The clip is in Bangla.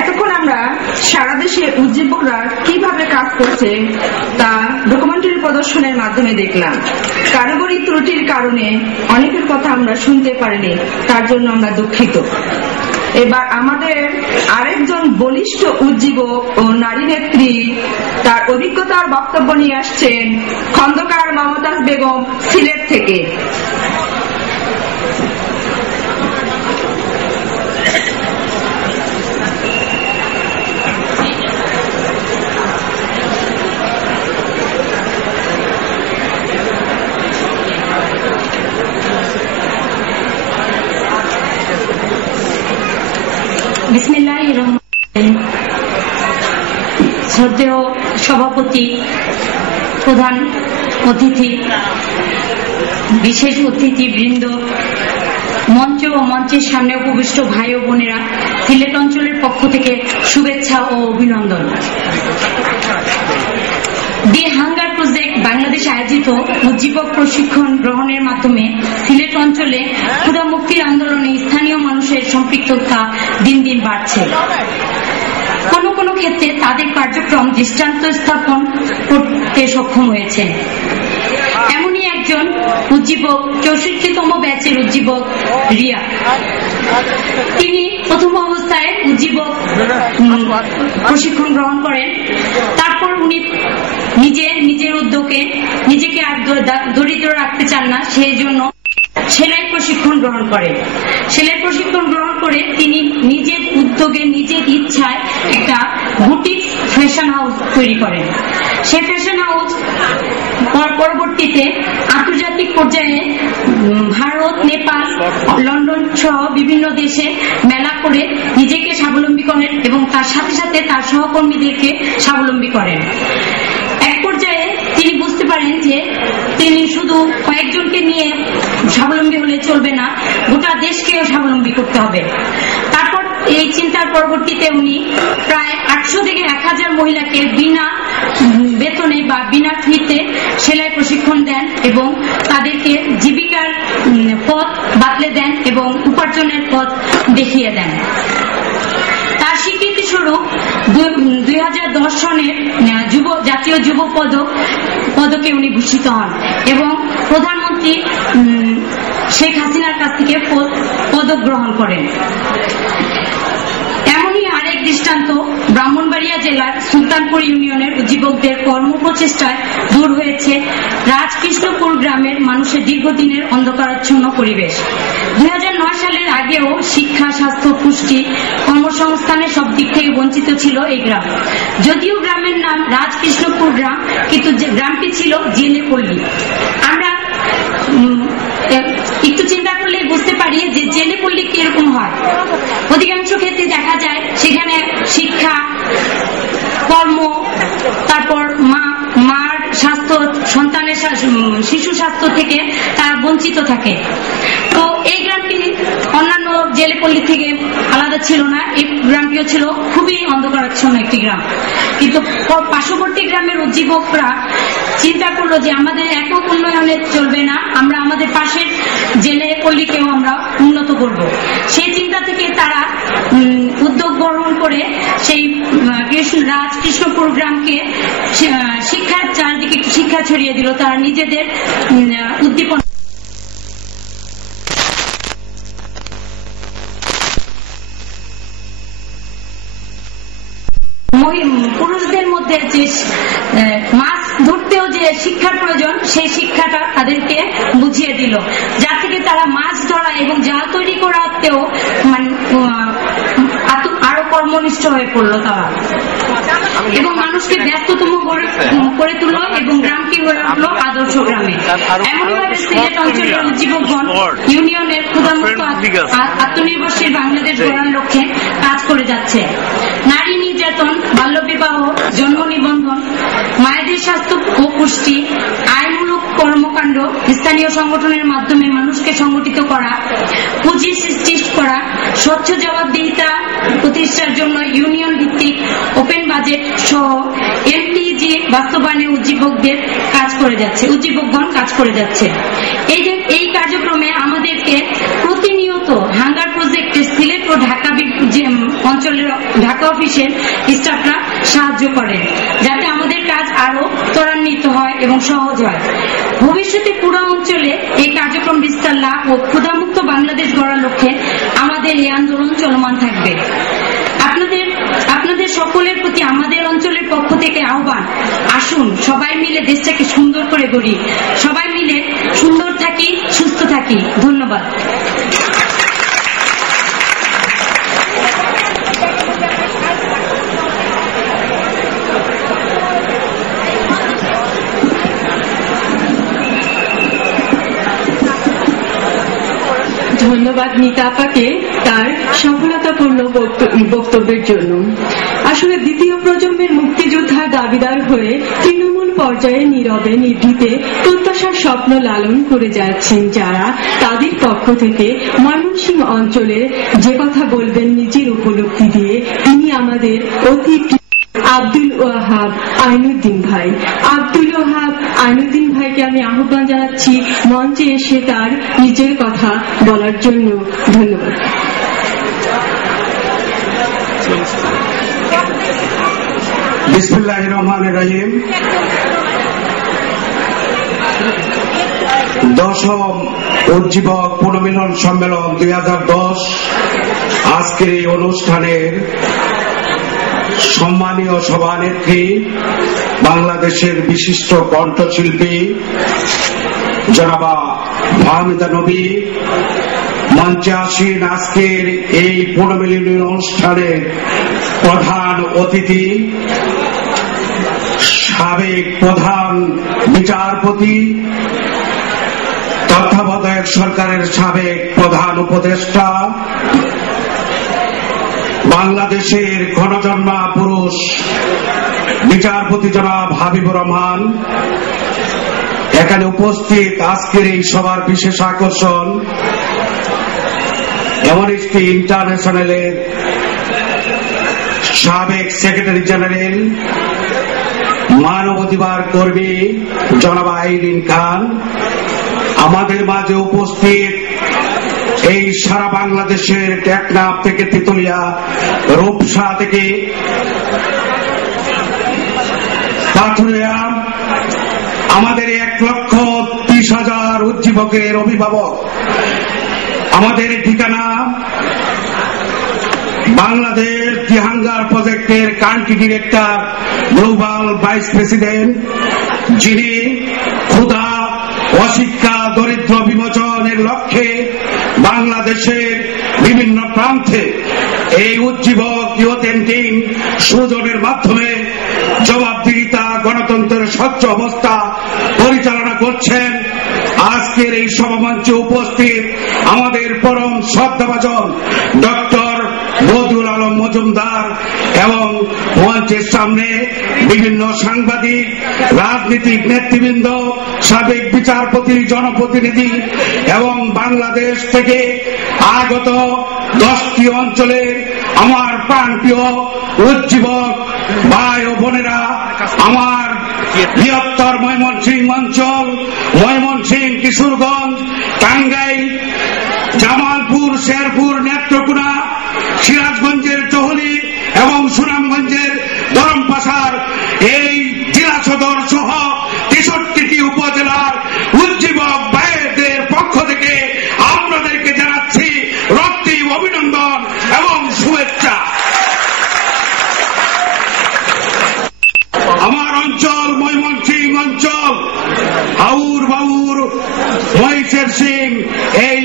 এতক্ষণ আমরা সারা দেশে উদ্দীপকরা কিভাবে কাজ করছে তা ডকুমেন্টারি প্রদর্শনের মাধ্যমে দেখলাম। কারিগরি ত্রুটির কারণে অনেকের কথা আমরা শুনতে পারিনি, তার জন্য আমরা দুঃখিত। এবার আমাদের আরেকজন বলিষ্ঠ উজ্জীবক ও নারী নেত্রী তার অভিজ্ঞতার বক্তব্য নিয়ে আসছেন খন্দকার মমতাজ বেগম সিলেট থেকে। বিসমিল্লাহির রহমানির রহিম। শ্রদ্ধেয় সভাপতি, প্রধান অতিথি, বিশেষ অতিথি বৃন্দ, মঞ্চ ও মঞ্চের সামনে উপবিষ্ট ভাই ও বোনেরা, সিলেট অঞ্চলের পক্ষ থেকে শুভেচ্ছা ও অভিনন্দন। দি হাঙ্গার প্রজেক্ট বাংলাদেশ আয়োজিত উজ্জীবক প্রশিক্ষণ গ্রহণের মাধ্যমে সিলেট অঞ্চলে ক্ষুধা মুক্তির আন্দোলনে স্থানীয় মানুষের সম্পৃক্ততা দিন দিন বাড়ছে। কোনো কোনো ক্ষেত্রে তাদের কার্যক্রম দৃষ্টান্ত স্থাপন করতে সক্ষম হয়েছে। এমনই একজন উজ্জীবক 64তম ব্যাচের উজ্জীবক রিয়া। তিনি প্রথম অবস্থায় উজ্জীবক প্রশিক্ষণ গ্রহণ করেন। তারপর উনি নিজের উদ্যোগে নিজেকে আর দরিদ্র রাখতে চান না, সেই জন্য সেলাই প্রশিক্ষণ গ্রহণ করেন। সেলাই প্রশিক্ষণ গ্রহণ করে তিনি নিজের উদ্যোগে নিজের ইচ্ছায় একটা বুটিক ফ্যাশন হাউস তৈরি করেন। সেই ফ্যাশন হাউস পরবর্তীতে আন্তর্জাতিক পর্যায়ে ভারত, নেপাল, লন্ডন সহ বিভিন্ন দেশে মেলা করে নিজেকে স্বাবলম্বী করেন এবং তার সাথে সাথে তার সহকর্মীদেরকে স্বাবলম্বী করেন। এক পর্যায়ে তিনি বুঝতে পারেন যে তিনি শুধু কয়েকজনকে নিয়ে স্বাবলম্বী হলে চলবে না, গোটা দেশকেও স্বাবলম্বী করতে হবে। তারপর এই চিন্তার পরবর্তীতে উনি প্রায় 800 থেকে 1000 মহিলাকে বিনা বেতনে বা বিনা ফিতে সেলাই প্রশিক্ষণ দেন এবং তাদেরকে জীবিকার পথ বাতলে দেন এবং উপার্জনের পথ দেখিয়ে দেন। তার স্বীকৃতি স্বরূপ 2010 সনের জাতীয় যুব পদকে উনি ভূষিত হন এবং প্রধানমন্ত্রী শেখ হাসিনার কাছ থেকে পদক গ্রহণ করেন। এমনই আরেক দৃষ্টান্ত ব্রাহ্মণবাড়িয়া জেলার সুলতানপুর ইউনিয়নের উজ্জীবকদের কর্মপ্রচেষ্টায় দূর হয়েছে রাজকৃষ্ণপুর গ্রামের মানুষের দীর্ঘদিনের অন্ধকারাচ্ছন্ন পরিবেশ। 2009 সালের আগেও শিক্ষা, স্বাস্থ্য, পুষ্টি, কর্মসংস্থানের সব দিক থেকে বঞ্চিত ছিল এই গ্রাম। যদিও গ্রামের নাম রাজকৃষ্ণপুর গ্রাম, কিন্তু গ্রামটি ছিল জেলে পল্লী। আমরা একটু চিন্তা করলে বুঝতে পারি যে জেলে পল্লী কিরকম হয়। অধিকাংশ ক্ষেত্রে দেখা যায় সেখানে শিক্ষা, কর্ম, তারপর মার স্বাস্থ্য, সন্তানের শিশু স্বাস্থ্য থেকে তারা বঞ্চিত থাকে। তো এই গ্রামটি অন্যান্য জেলে পল্লী থেকে আলাদা ছিল না। এই গ্রামটিও ছিল খুবই অন্ধকারাচ্ছন্ন একটি গ্রাম। কিন্তু পার্শ্ববর্তী গ্রামের উজ্জীবকরা চিন্তা করলো যে আমাদের একক উন্নয়নে চলবে না, আমরা আমাদের পাশের জেলে পল্লীকেও আমরা উন্নত করব। সেই চিন্তা থেকে তারা উদ্যোগ গ্রহণ করে সেই রাজকৃষ্ণপুর গ্রামকে শিক্ষার চারদিকে শিক্ষা ছড়িয়ে দিল। তারা নিজেদের উদ্দীপনা পুরুষদের মধ্যে যে মাছ ধরতেও যে শিক্ষার প্রয়োজন, সেই শিক্ষাটা তাদেরকে বুঝিয়ে দিল, যা থেকে তারা মাছ ধরা এবং জাল তৈরি করাতেও মানে আরো কর্মনিষ্ঠ হয়ে পড়লো তারা, এবং মানুষকে ব্যস্ততম করে তুললো এবং গ্রামকে হয়ে উঠলো আদর্শ গ্রামে। এমনভাবে সিলেট অঞ্চলের উজ্জীবকগণ ইউনিয়নের ক্ষুধামুক্ত আত্মনির্ভরশীল বাংলাদেশ গড়ার লক্ষ্যে কাজ করে যাচ্ছে। নারী নির্যাতন, বাল্যবিবাহ, জন্ম নিবন্ধন, মায়েদের স্বাস্থ্য ও পুষ্টি, আইনমূলক কর্মকাণ্ড, স্থানীয় সংগঠনের মাধ্যমে মানুষকে সংগঠিত করা, পুঁজি সৃষ্টি করা, স্বচ্ছ জবাবদিহিতা প্রতিষ্ঠার জন্য ইউনিয়ন ভিত্তিক ওপেন বাজেট সহ এমপিজি বাস্তবায়নে উজ্জীবকগণ কাজ করে যাচ্ছে। এই কার্যক্রমে আমাদেরকে প্রতিনিয়ত হাঙ্গার প্রজেক্টে সিলেট ও অফিসের স্টাফরা সাহায্য করেন, যাতে আমাদের কাজ আরো ত্বরান্বিত হয় এবং সহজ হয়। ভবিষ্যতে পুরো অঞ্চলে এই কার্যক্রম বিস্তার লাভ ও ক্ষুধামুক্ত বাংলাদেশ গড়ার লক্ষ্যে আমাদের এই আন্দোলন চলমান থাকবে। আপনাদের সকলের প্রতি আমাদের অঞ্চলের পক্ষ থেকে আহ্বান, আসুন সবাই মিলে দেশটাকে সুন্দর করে গড়ি, সবাই মিলে সুন্দর থাকি, সুস্থ থাকি। ধন্যবাদ। ধন্যবাদ মিতা আপাকে তার সফলতাপূর্ণ বক্তব্যের জন্য। আসলে দ্বিতীয় প্রজন্মের মুক্তিযোদ্ধার দাবিদার হয়ে তৃণমূল পর্যায়ে নীরবে নিভৃতে প্রত্যাশার স্বপ্ন লালন করে যাচ্ছেন যারা, তাদের পক্ষ থেকে ময়মনসিংহ অঞ্চলে যে কথা বলবেন নিজের উপলব্ধি দিয়ে, তিনি আমাদের অতি আব্দুল ওয়াহাব আইনুদ্দিন ভাই। আব্দুল ওয়াহাব আইনুদ্দিন ভাইকে আমি আহ্বান জানাচ্ছি মঞ্চে এসে তার নিজের কথা বলার জন্য। ধন্যবাদ। বিসমিল্লাহির রহমানির রহিম। 10ম উজ্জীবক পুনর্মিলন সম্মেলন 2010 আজকের এই অনুষ্ঠানের সম্মানীয় সভানেত্রী, বাংলাদেশের বিশিষ্ট কণ্ঠশিল্পী জনাবা ফাহমিদা নবী, মঞ্চে আসীন আজকের এই পুনর্মিলনী অনুষ্ঠানের প্রধান অতিথি, সাবেক প্রধান বিচারপতি, তত্ত্বাবধায়ক সরকারের সাবেক প্রধান উপদেষ্টা, বাংলাদেশের গণজন্মা পুরুষ বিচারপতি জনাব হাবিবুর রহমান, এখানে উপস্থিত আজকের এই সভার বিশেষ আকর্ষণ অ্যামনেস্টি ইন্টারন্যাশনালের সাবেক সেক্রেটারি জেনারেল, মানবাধিকার কর্মী জনাব আইরিন খান, আমাদের মাঝে উপস্থিত এই সারা বাংলাদেশের টেকনাফ থেকে তেতুলিয়া, রূপসা থেকে পাথুরিয়া আমাদের 1,30,000 উজ্জীবকের অভিভাবক, আমাদের ঠিকানা বাংলাদেশ তিহাঙ্গার প্রজেক্টের country director, global vice president, যিনি ক্ষুধা, অশিক্ষা, দরিদ্র বিমোচনের লক্ষ্যে বাংলাদেশের বিভিন্ন প্রান্তে এই উজ্জীবক ইউথেন টিম সুজনের মাধ্যমে জবাবদিহিতা, গণতন্ত্রের স্বচ্ছ অবস্থা পরিচালনা করছেন। আজকের এই সভামঞ্চে উপস্থিত আমাদের পরম শ্রদ্ধাভাজন ডক্টর বদিউল আলম মজুমদার এবং মঞ্চের সামনে বিভিন্ন সাংবাদিক, রাজনীতিক নেতৃবৃন্দ, সাবেক বিচারপতি, জনপ্রতিনিধি এবং বাংলাদেশ থেকে আগত 10টি অঞ্চলের আমার প্রাণপ্রিয় উজ্জীবক ভাই ও বোনেরা, আমার বৃহত্তর ময়মনসিংহ অঞ্চল, ময়মনসিংহ, কিশোরগঞ্জ, টাঙ্গাইল, জামালপুর, শেরপুর, নেত্রকোনা, সিরাজগঞ্জের চহলি এবং সুনামগঞ্জের ধরমপাশার এই জেলা সদর সহ 63টি উপজেলার উজ্জীবক ভাইদের পক্ষ থেকে আপনাদেরকে জানাচ্ছি রক্তিম অভিনন্দন এবং শুভেচ্ছা। আমার অঞ্চল ময়মনসিংহ অঞ্চল, হাউর বাউর, মহিষের সিং, এই